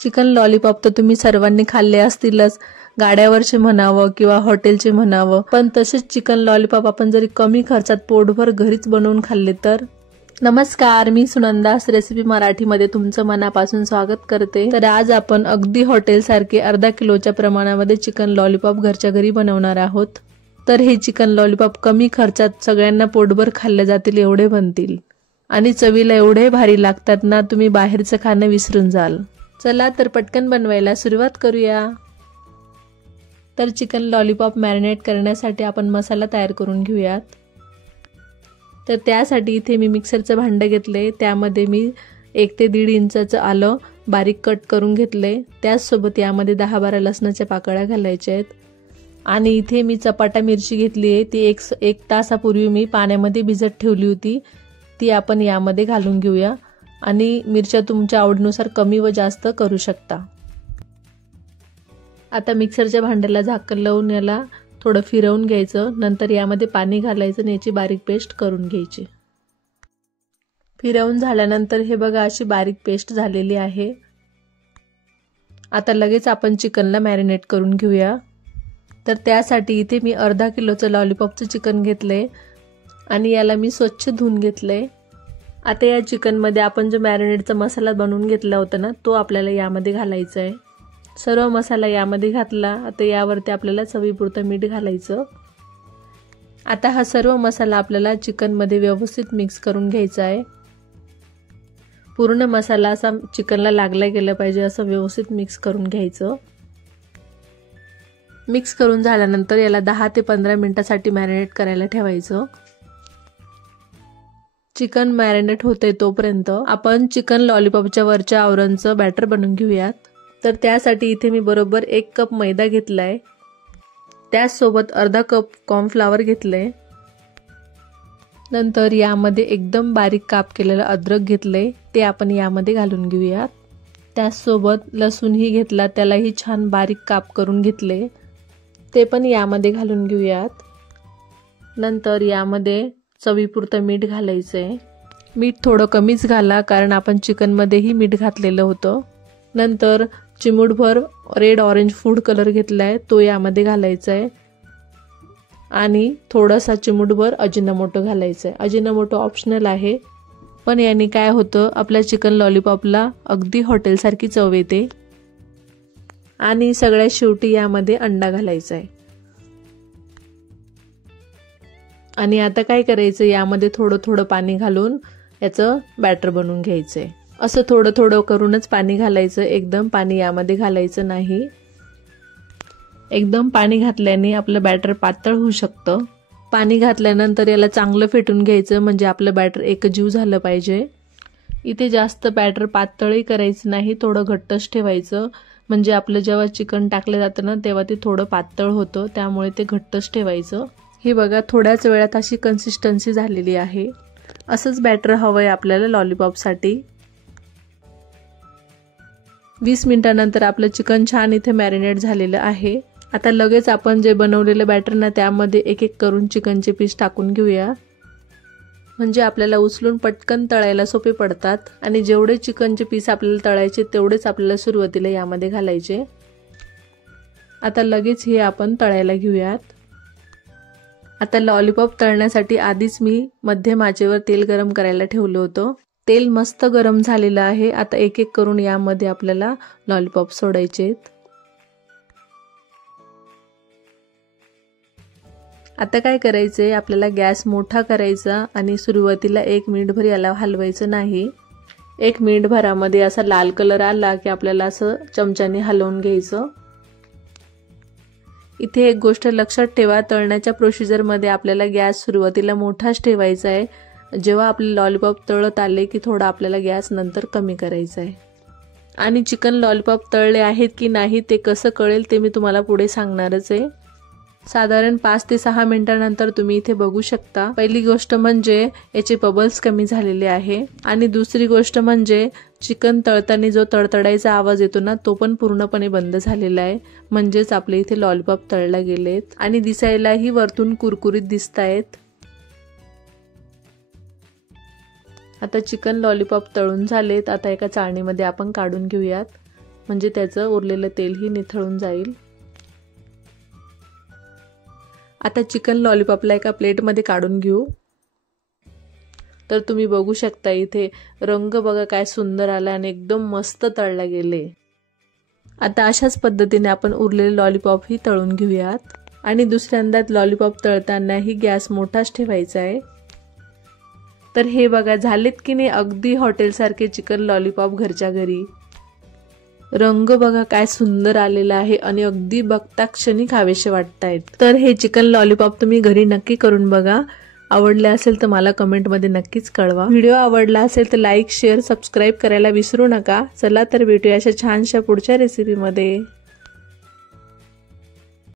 Chicken lollipop तर तुम्ही सर्वांनी खाल्ले असतीलच, गाड्यावरचे म्हणावं किंवा हॉटेलचे म्हणावं, पण तसेच चिकन लॉलीपॉप आपण जरी कमी खर्चात पोटभर घरीच बनवून खाल्ले तर. नमस्कार, मी सुनंदास रेसिपी मराठीमध्ये तुमचं मनापासून स्वागत करते. तर आज आपण अगदी हॉटेलसारखे अर्धा किलोच्या प्रमाणामध्ये चिकन लॉलीपॉप घरच्या घरी बनवणार आहोत. तर हे चिकन लॉलीपॉप कमी खर्चात सगळ्यांना पोटभर खाल्ले जातील एवढे बनतील आणि चवीला एवढे भारी लागतात ना, तुम्ही बाहेरचं खाणं विसरून जाल. चला तर पटकन बनवायला सुरुवात करूया. तर चिकन लॉलीपॉप मॅरिनेट करण्यासाठी आपण मसाला तयार करून घेऊयात. तर त्यासाठी इथे मी मिक्सरचं भांडं घेतले, त्यामध्ये मी 1 ते 1.5 इंचाचं आलं बारीक कट करून घेतले. त्याचसोबत यामध्ये 10-12 लसणाच्या पाकळ्या घालायच्या आहेत. आणि इथे मी चपाटा मिरची घेतली आहे, ती एक तासापूर्वी मी पाण्यामध्ये भिजत ठेवली होती, ती आपण यामध्ये घालून घेऊया. आणि मिरच्या तुमच्या आवडीनुसार कमी व जास्त करू शकता. आता मिक्सरच्या भांड्याला झाकण लावून याला थोडं फिरवून घ्यायचं. नंतर यामध्ये पाणी घालायचं आणि याची बारीक पेस्ट करून घ्यायची. फिरवून झाल्यानंतर हे बघा अशी बारीक पेस्ट झालेली आहे. आता लगेच आपण चिकनला मॅरिनेट करून घेऊया. तर त्यासाठी इथे मी अर्धा किलोचं लॉलीपॉपचं चिकन घेतलंय आणि याला मी स्वच्छ धुवून घेतलंय. आता या चिकनमध्ये आपण जो मॅरिनेटचा मसाला बनवून घेतला होता ना, तो आपल्याला यामध्ये घालायचा आहे. सर्व मसाला यामध्ये घातला. आता यावरती आपल्याला चवीपुरतं मीठ घालायचं. आता हा सर्व मसाला आपल्याला चिकनमध्ये व्यवस्थित मिक्स करून घ्यायचा आहे. पूर्ण मसाला असा चिकनला लागला गेला पाहिजे असं व्यवस्थित मिक्स करून घ्यायचं. मिक्स करून झाल्यानंतर याला 10 ते 15 मिनिटासाठी मॅरिनेट करायला ठेवायचं. चिकन मॅरिनेट होते तोपर्यंत आपण चिकन लॉलीपॉपच्या वरच्या आवरणचं बॅटर बनवून घेऊयात. तर त्यासाठी इथे मी बरोबर 1 कप मैदा घेतलाय. त्याचसोबत अर्धा कप कॉर्नफ्लॉवर घेतलंय. नंतर यामध्ये एकदम बारीक काप केलेलं अद्रक घेतलंय, ते आपण यामध्ये घालून घेऊयात. त्याचसोबत लसूणही घेतला, त्यालाही छान बारीक काप करून घेतले, ते पण यामध्ये घालून घेऊयात. नंतर यामध्ये चवीपुरतं मीठ घालायचंय. मीठ थोडं कमीच घाला, कारण आपण चिकनमध्येही मीठ घातलेलं होतं. नंतर चिमूटभर रेड ऑरेंज फूड कलर घेतलाय, तो यामध्ये घालायचा आहे. आणि थोडासा चिमूटभर अजिनोमोटो घालायचा आहे. अजिनोमोटो ऑप्शनल आहे, पण याने काय होतं, आपल्या चिकन लॉलीपॉपला अगदी हॉटेलसारखी चव येते. आणि सगळ्यात शेवटी यामध्ये अंडा घालायचा आहे. आणि आता काय करायचं, यामध्ये थोडं थोडं पाणी घालून याचं बॅटर बनवून घ्यायचंय. असं थोडं थोडं करूनच पाणी घालायचं, एकदम पाणी यामध्ये घालायचं नाही. एकदम पाणी घातल्याने आपलं बॅटर पातळ होऊ शकतं. पाणी घातल्यानंतर याला चांगलं फेटून घ्यायचं, म्हणजे आपलं बॅटर एकजीव झालं पाहिजे. इथे जास्त बॅटर पातळही करायचं नाही, थोडं घट्टच ठेवायचं, म्हणजे आपलं जेव्हा चिकन टाकलं जातं ना, तेव्हा ते थोडं पातळ होतं, त्यामुळे ते घट्टच ठेवायचं. हे बघा थोड्याच वेळात अशी कन्सिस्टन्सी झालेली आहे. असंच बॅटर हवंय आपल्याला लॉलीपॉपसाठी. 20 मिनिटांनंतर आपलं चिकन छान इथे मॅरिनेट झालेलं आहे. आता लगेच आपण जे बनवलेलं बॅटर ना, त्यामध्ये एक एक करून चिकनचे पीस टाकून घेऊया, म्हणजे आपल्याला उचलून पटकन तळायला सोपे पडतात. आणि जेवढे चिकनचे पीस आपल्याला तळायचे तेवढेच आपल्याला सुरुवातीला यामध्ये घालायचे. आता लगेच हे आपण तळायला घेऊयात. आता लॉलीपॉप तळण्यासाठी आधीच मी मध्यम आचेवर तेल गरम करायला ठेवलं होतं. तेल मस्त गरम झालेलं आहे. आता एक एक करून यामध्ये आपल्याला लॉलीपॉप सोडायचे. आता काय करायचंय, आपल्याला गॅस मोठा करायचा आणि सुरुवातीला 1 मिनिटभर याला हलवायचं नाही. 1 मिनिटभरामध्ये असा लाल कलर आला की आपल्याला असं चमच्याने हलवून घ्यायचं. इथे एक गोष्ट लक्षात ठेवा, तळण्याच्या प्रोसिजरमध्ये आपल्याला गॅस सुरुवातीला मोठाच ठेवायचा आहे. जेव्हा आपले लॉलीपॉप तळत आले की थोडा आपल्याला गॅस नंतर कमी करायचा आहे. आणि चिकन लॉलीपॉप तळले आहेत की नाही ते कसं कळेल ते मी तुम्हाला पुढे सांगणारच आहे. साधारण 5 ते 6 मिनिटांनंतर तुम्ही इथे बघू शकता. पहिली गोष्ट म्हणजे याचे बबल्स कमी झालेले आहे. आणि दुसरी गोष्ट म्हणजे चिकन तळताना जो तडतडायचा आवाज येतो ना, तो पण पूर्णपणे बंद झालेला आहे. म्हणजेच आपले इथे लॉलीपॉप तळले गेलेत आणि दिसायलाही वरतून कुरकुरीत दिसतायत. आता चिकन लॉलीपॉप तळून झालेत. आता एका चाळणीमध्ये आपण काढून घेऊयात. म्हणजे त्याचं उरलेलं तेलही निथळून जाईल। आता चिकन लॉलीपॉपला एका प्लेटमध्ये काढून घेऊ। तर तुम्ही बघू शकता इथे रंग बघा काय सुंदर आला आणि एकदम मस्त तळले गेले। आता अशाच पद्धतीने आपण उरलेले लॉलीपॉप ही तळून घेऊयात आणि दुसऱ्यांदा लॉलीपॉप तळतानाही गॅस मोठाच ठेवायचा आहे। तर हे बघा झालेत की नाही अगदी हॉटेल सारखे चिकन लॉलीपॉप घरच्या घरी। रंग बघा काय सुंदर आलेला आहे आणि अगदी बघता क्षणी खावेसे वाटतायत। तर हे चिकन लॉलीपॉप तुम्ही घरी नक्की करून बघा। आवडले असेल तर मला कमेंटमध्ये नक्कीच कळवा। व्हिडिओ आवडला असेल तर लाईक शेअर सबस्क्राईब करायला विसरू नका। चला तर भेटूया अशा छानशा पुढच्या रेसिपीमध्ये।